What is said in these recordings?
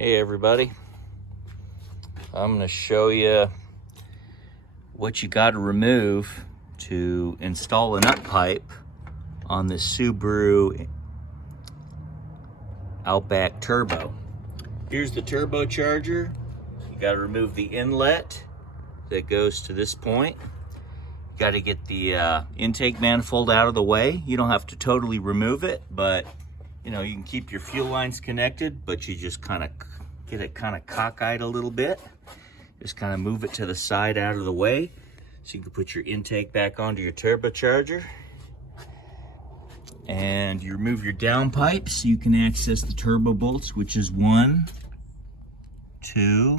Hey everybody, I'm going to show you what you got to remove to install an up pipe on this Subaru Outback turbo. Here's the turbocharger. You got to remove the inlet that goes to this point. You got to get the intake manifold out of the way. You don't have to totally remove it, but you know, you can keep your fuel lines connected, but you just kind of get it kind of cockeyed a little bit. Just kind of move it to the side out of the way so you can put your intake back onto your turbocharger. And you remove your downpipe so you can access the turbo bolts, which is 1, 2,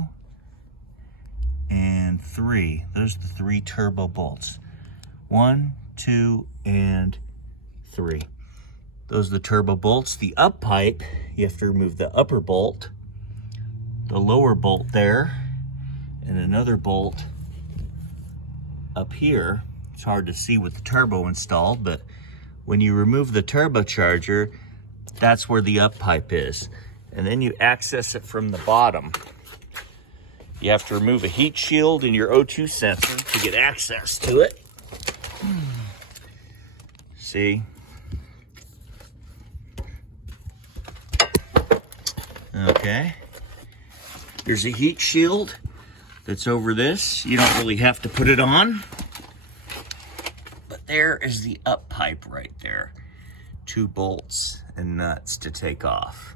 and 3. Those are the 3 turbo bolts. 1, 2, and 3. Those are the turbo bolts. The up pipe, you have to remove the upper bolt, the lower bolt there, and another bolt up here. It's hard to see with the turbo installed, but when you remove the turbocharger, that's where the up pipe is. And then you access it from the bottom. You have to remove a heat shield and your O2 sensor to get access to it. See? Okay. There's a heat shield that's over this. You don't really have to put it on. But there is the up pipe right there. 2 bolts and nuts to take off.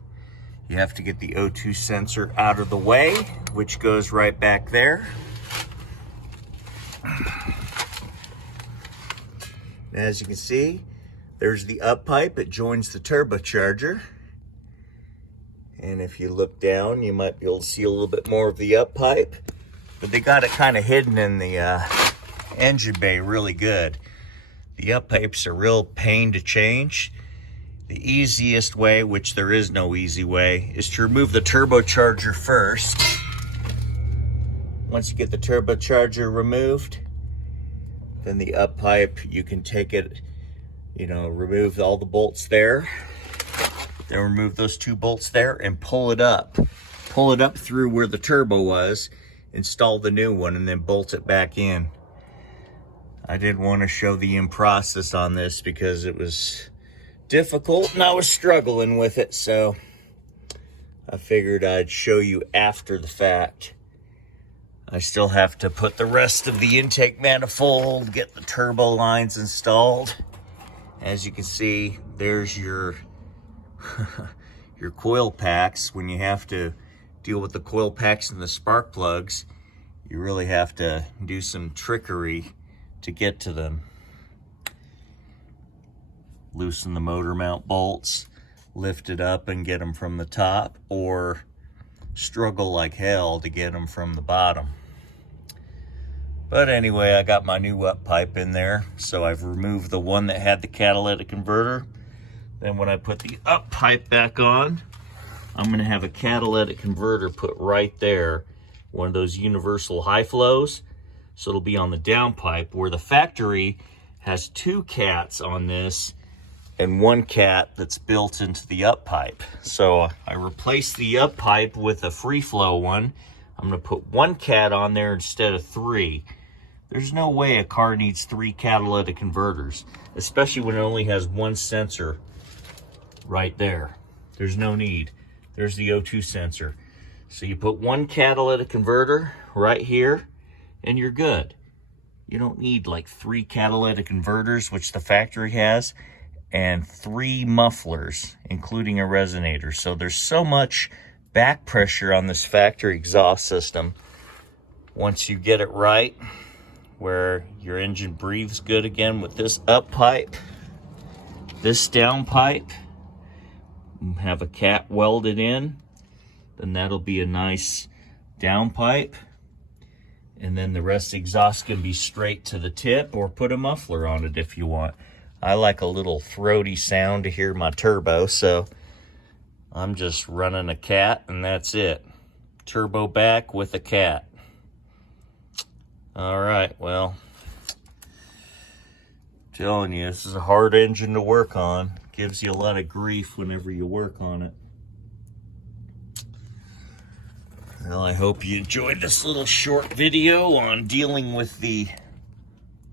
You have to get the O2 sensor out of the way, which goes right back there. As you can see, there's the up pipe. It joins the turbocharger. And if you look down, you might be able to see a little bit more of the up pipe. But they got it kind of hidden in the engine bay really good. The up pipe's a real pain to change. The easiest way, which there is no easy way, is to remove the turbocharger first. Once you get the turbocharger removed, then the up pipe, you can take it, you know, remove all the bolts there. Then remove those 2 bolts there and pull it up. Pull it up through where the turbo was, install the new one, and then bolt it back in. I didn't want to show the in process on this because it was difficult and I was struggling with it, so I figured I'd show you after the fact. I still have to put the rest of the intake manifold, get the turbo lines installed. As you can see, there's your your coil packs. When you have to deal with the coil packs and the spark plugs, you really have to do some trickery to get to them. Loosen the motor mount bolts, lift it up and get them from the top, or struggle like hell to get them from the bottom. But anyway, I got my new up pipe in there, so I've removed the one that had the catalytic converter. Then when I put the up pipe back on, I'm going to have a catalytic converter put right there, one of those universal high flows. So it'll be on the down pipe, where the factory has 2 cats on this and 1 cat that's built into the up pipe. So I replaced the up pipe with a free flow one. I'm going to put 1 cat on there instead of 3. There's no way a car needs 3 catalytic converters, especially when it only has 1 sensor right there. There's no need. There's the O2 sensor. So you put 1 catalytic converter right here and you're good. You don't need like 3 catalytic converters, which the factory has, and 3 mufflers, including a resonator. So there's so much back pressure on this factory exhaust system. Once you get it right, where your engine breathes good again with this up pipe, this down pipe, have a cat welded in, then that'll be a nice down pipe. And then the rest of the exhaust can be straight to the tip, or put a muffler on it if you want. I like a little throaty sound to hear my turbo, so I'm just running a cat and that's it. Turbo back with a cat. All right, well, telling you, this is a hard engine to work on. Gives you a lot of grief whenever you work on it. Well, I hope you enjoyed this little short video on dealing with the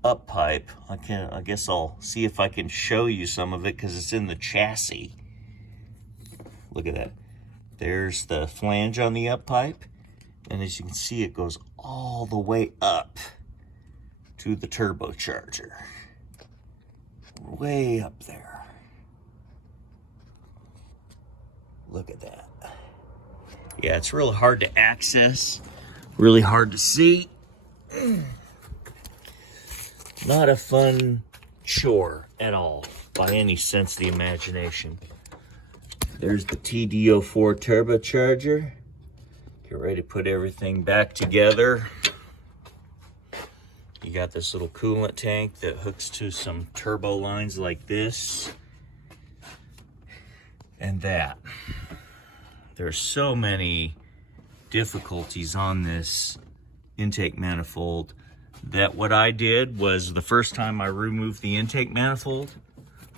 up pipe. I guess I'll see if I can show you some of it because it's in the chassis. Look at that. There's the flange on the up pipe, and as you can see, it goes all the way up to the turbocharger. Way up there. Look at that. Yeah, it's really hard to access, really hard to see. Not a fun chore at all, by any sense of the imagination. There's the TD04 turbocharger. Get ready to put everything back together. You got this little coolant tank that hooks to some turbo lines like this and that. There's so many difficulties on this intake manifold that what I did was, the first time I removed the intake manifold,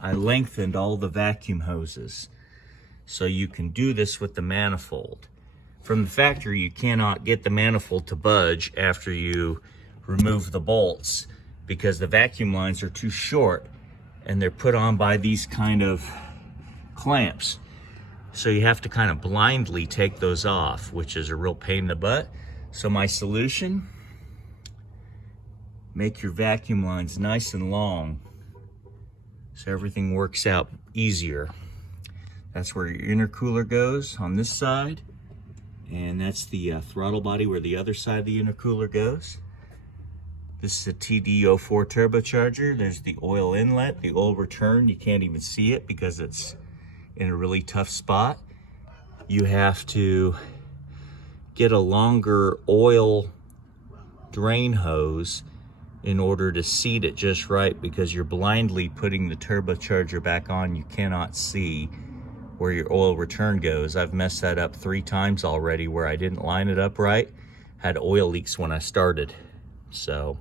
I lengthened all the vacuum hoses. So you can do this with the manifold. From the factory, you cannot get the manifold to budge after you remove the bolts because the vacuum lines are too short and they're put on by these kind of clamps. So you have to kind of blindly take those off, which is a real pain in the butt. So my solution, make your vacuum lines nice and long so everything works out easier. That's where your intercooler goes on this side, and that's the throttle body where the other side of the intercooler goes. This is a TD04 turbocharger. There's the oil inlet, the oil return. You can't even see it because it's in a really tough spot. You have to get a longer oil drain hose in order to seat it just right, because you're blindly putting the turbocharger back on. You cannot see where your oil return goes. I've messed that up 3 times already where I didn't line it up right. Had oil leaks when I started. So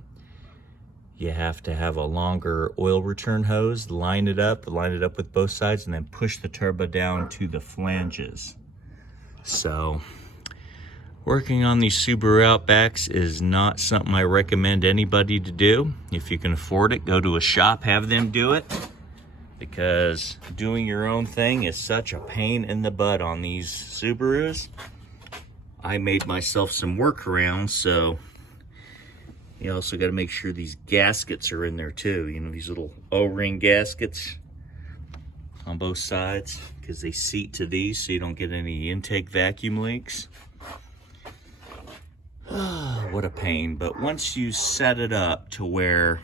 you have to have a longer oil return hose, line it up with both sides, and then push the turbo down to the flanges. So working on these Subaru Outbacks is not something I recommend anybody to do. If you can afford it, go to a shop, have them do it, because doing your own thing is such a pain in the butt on these Subarus. I made myself some workarounds, so you also got to make sure these gaskets are in there too. You know, these little O-ring gaskets on both sides, because they seat to these so you don't get any intake vacuum leaks. What a pain. But once you set it up to where,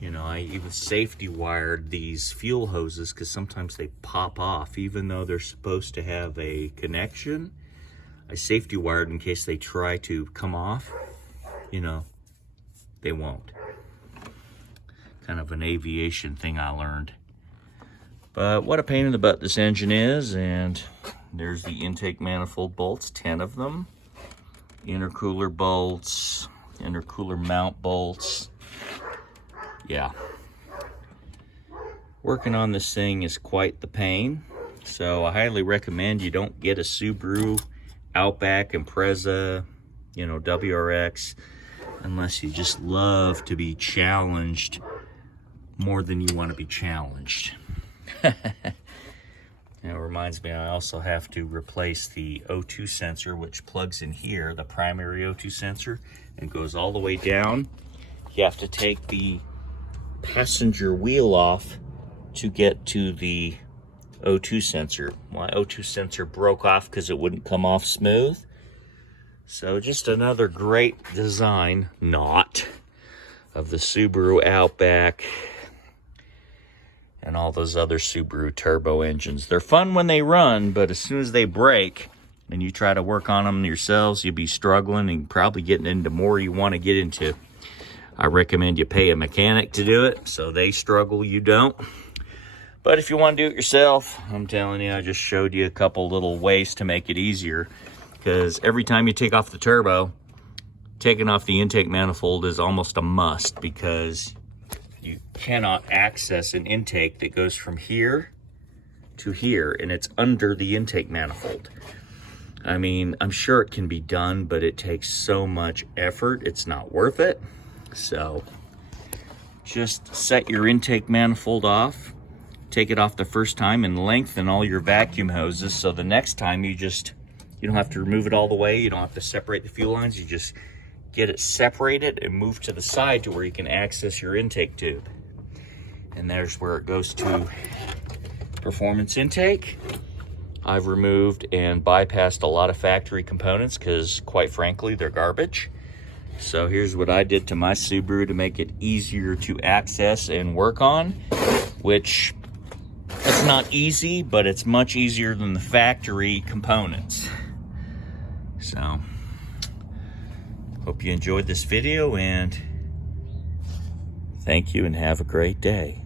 you know, I even safety wired these fuel hoses because sometimes they pop off even though they're supposed to have a connection. I safety wired in case they try to come off. You know, they won't. Kind of an aviation thing I learned. But what a pain in the butt this engine is. And there's the intake manifold bolts, 10 of them. Intercooler bolts, intercooler mount bolts. Yeah. Working on this thing is quite the pain. So I highly recommend you don't get a Subaru Outback, Impreza, you know, WRX, unless you just love to be challenged more than you want to be challenged. And it reminds me, I also have to replace the O2 sensor, which plugs in here, the primary O2 sensor, and goes all the way down. You have to take the passenger wheel off to get to the O2 sensor. My O2 sensor broke off because it wouldn't come off smooth. So just another great design, not, of the Subaru Outback and all those other Subaru turbo engines. They're fun when they run, but as soon as they break and you try to work on them yourselves, you'll be struggling and probably getting into more you want to get into. I recommend you pay a mechanic to do it, so they struggle, you don't. But if you want to do it yourself, I'm telling you, I just showed you a couple little ways to make it easier, because every time you take off the turbo, taking off the intake manifold is almost a must, because you cannot access an intake that goes from here to here, and it's under the intake manifold. I mean, I'm sure it can be done, but it takes so much effort, it's not worth it. So just set your intake manifold off, take it off the first time, and lengthen all your vacuum hoses, so the next time you don't have to remove it all the way, you don't have to separate the fuel lines, you just get it separated and move to the side to where you can access your intake tube. And there's where it goes to performance intake. I've removed and bypassed a lot of factory components because, quite frankly, they're garbage. So here's what I did to my Subaru to make it easier to access and work on, which it's not easy, but it's much easier than the factory components. So hope you enjoyed this video, and thank you and have a great day.